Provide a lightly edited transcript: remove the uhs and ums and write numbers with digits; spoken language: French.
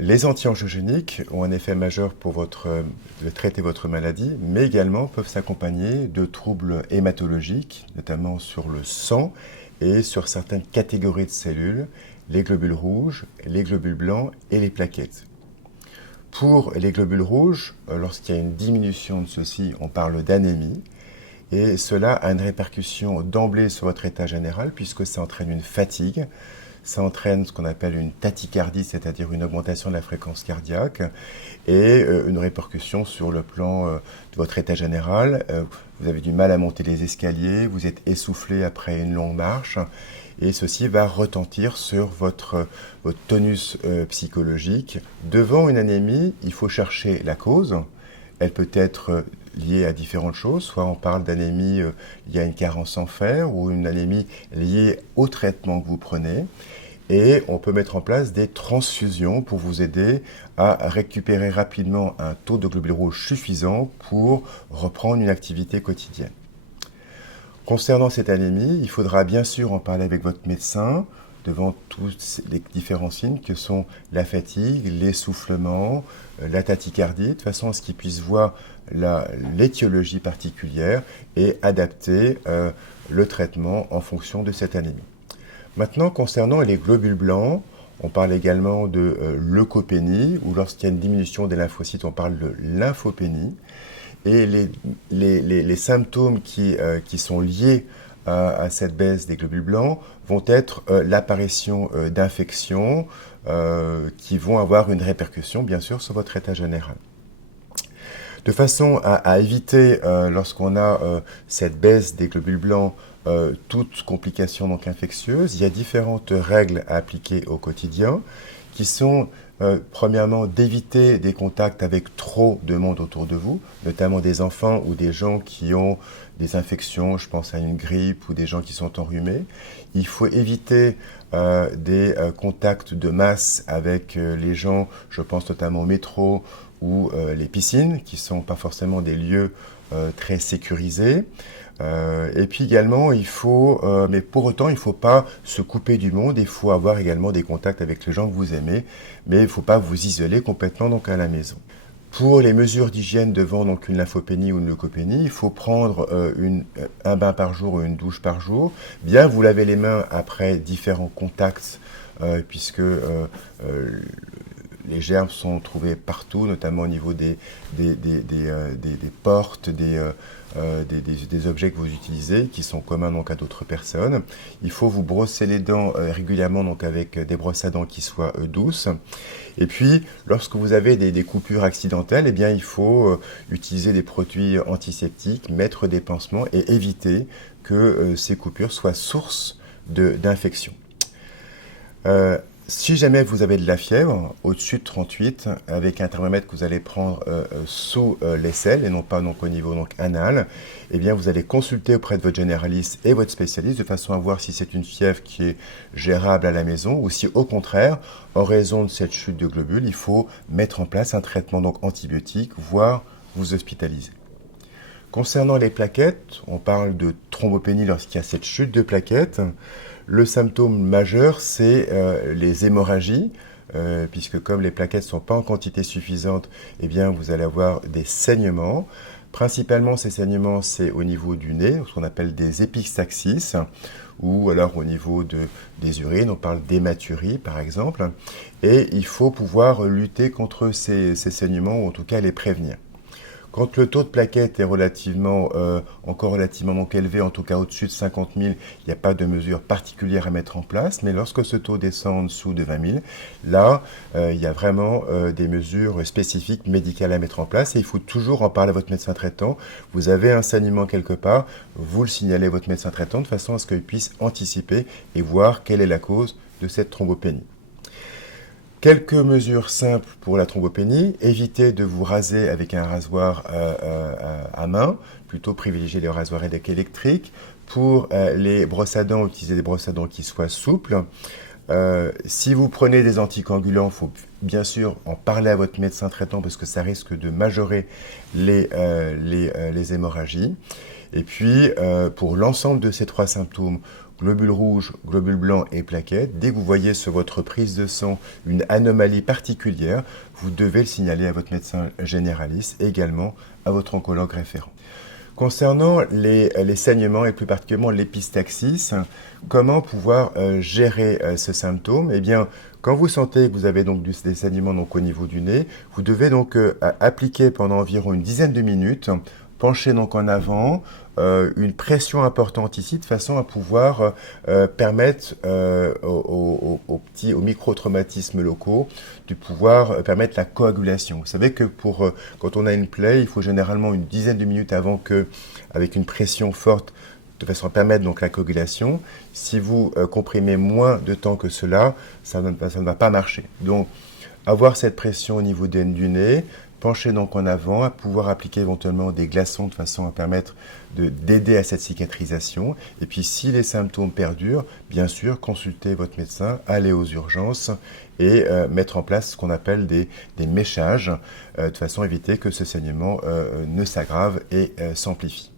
Les anti-angiogéniques ont un effet majeur pour de traiter votre maladie, mais également peuvent s'accompagner de troubles hématologiques, notamment sur le sang et sur certaines catégories de cellules, les globules rouges, les globules blancs et les plaquettes. Pour les globules rouges, lorsqu'il y a une diminution de ceux-ci, on parle d'anémie, et cela a une répercussion d'emblée sur votre état général puisque ça entraîne une fatigue. Ça entraîne ce qu'on appelle une tachycardie, c'est-à-dire une augmentation de la fréquence cardiaque et une répercussion sur le plan de votre état général. Vous avez du mal à monter les escaliers, vous êtes essoufflé après une longue marche et ceci va retentir sur votre tonus psychologique. Devant une anémie, il faut chercher la cause. Elle peut être liée à différentes choses, soit on parle d'anémie liée à une carence en fer ou une anémie liée au traitement que vous prenez. Et on peut mettre en place des transfusions pour vous aider à récupérer rapidement un taux de globules rouges suffisant pour reprendre une activité quotidienne. Concernant cette anémie, il faudra bien sûr en parler avec votre médecin devant tous les différents signes que sont la fatigue, l'essoufflement, la tachycardie, de façon à ce qu'ils puissent voir l'étiologie particulière et adapter le traitement en fonction de cette anémie. Maintenant, concernant les globules blancs, on parle également de leucopénie, ou lorsqu'il y a une diminution des lymphocytes, on parle de lymphopénie. Et les symptômes qui sont liés à cette baisse des globules blancs vont être l'apparition d'infections qui vont avoir une répercussion, bien sûr, sur votre état général. De façon à éviter, lorsqu'on a cette baisse des globules blancs, toute complication donc infectieuse, il y a différentes règles à appliquer au quotidien qui sont premièrement d'éviter des contacts avec trop de monde autour de vous, notamment des enfants ou des gens qui ont des infections, je pense à une grippe ou des gens qui sont enrhumés. Il faut éviter des contacts de masse avec les gens, je pense notamment au métro ou les piscines, qui ne sont pas forcément des lieux très sécurisés. Et puis également, mais pour autant, il ne faut pas se couper du monde, il faut avoir également des contacts avec les gens que vous aimez, mais il ne faut pas vous isoler complètement donc à la maison. Pour les mesures d'hygiène devant donc une lymphopénie ou une leucopénie, il faut prendre un bain par jour ou une douche par jour, bien vous lavez les mains après différents contacts, puisque les germes sont trouvés partout, notamment au niveau des portes, des objets que vous utilisez, qui sont communs donc à d'autres personnes. Il faut vous brosser les dents régulièrement donc avec des brosses à dents qui soient douces. Et puis, lorsque vous avez des coupures accidentelles, eh bien, il faut utiliser des produits antiseptiques, mettre des pansements et éviter que ces coupures soient source d'infection. Si jamais vous avez de la fièvre, au-dessus de 38, avec un thermomètre que vous allez prendre sous l'aisselle et non pas donc, au niveau donc, anal, eh bien, vous allez consulter auprès de votre généraliste et votre spécialiste de façon à voir si c'est une fièvre qui est gérable à la maison ou si au contraire, en raison de cette chute de globules, il faut mettre en place un traitement donc, antibiotique, voire vous hospitaliser. Concernant les plaquettes, on parle de thrombopénie lorsqu'il y a cette chute de plaquettes. Le symptôme majeur, c'est les hémorragies, puisque comme les plaquettes ne sont pas en quantité suffisante, eh bien, vous allez avoir des saignements. Principalement, ces saignements, c'est au niveau du nez, ce qu'on appelle des épistaxis, ou alors au niveau des urines, on parle d'hématurie par exemple. Et il faut pouvoir lutter contre ces saignements, ou en tout cas les prévenir. Quand le taux de plaquettes est encore relativement donc élevé, en tout cas au-dessus de 50 000, il n'y a pas de mesure particulière à mettre en place. Mais lorsque ce taux descend en dessous de 20 000, là, il y a vraiment des mesures spécifiques médicales à mettre en place. Et il faut toujours en parler à votre médecin traitant. Vous avez un saignement quelque part, vous le signalez à votre médecin traitant de façon à ce qu'il puisse anticiper et voir quelle est la cause de cette thrombopénie. Quelques mesures simples pour la thrombopénie. Évitez de vous raser avec un rasoir à main, plutôt privilégier les rasoirs électriques. Pour les brosses à dents, utilisez des brosses à dents qui soient souples. Si vous prenez des anticoagulants, il faut bien sûr en parler à votre médecin traitant parce que ça risque de majorer les hémorragies. Et puis, pour l'ensemble de ces trois symptômes, globules rouges, globules blancs et plaquettes, dès que vous voyez sur votre prise de sang une anomalie particulière, vous devez le signaler à votre médecin généraliste et également à votre oncologue référent. Concernant les saignements et plus particulièrement l'épistaxis, comment pouvoir gérer ce symptôme? Eh bien, quand vous sentez que vous avez donc des saignements donc, au niveau du nez, vous devez donc appliquer pendant environ une dizaine de minutes, pencher donc en avant, une pression importante ici de façon à pouvoir permettre aux micro-traumatismes locaux de pouvoir permettre la coagulation. Vous savez que quand on a une plaie, il faut généralement une dizaine de minutes avant que, avec une pression forte, de façon à permettre donc la coagulation. Si vous comprimez moins de temps que cela, ça ne va pas marcher. Donc, avoir cette pression au niveau du nez, pencher donc en avant, à pouvoir appliquer éventuellement des glaçons de façon à permettre d'aider à cette cicatrisation. Et puis si les symptômes perdurent, bien sûr, consultez votre médecin, allez aux urgences et mettre en place ce qu'on appelle des méchages, de façon à éviter que ce saignement ne s'aggrave et s'amplifie.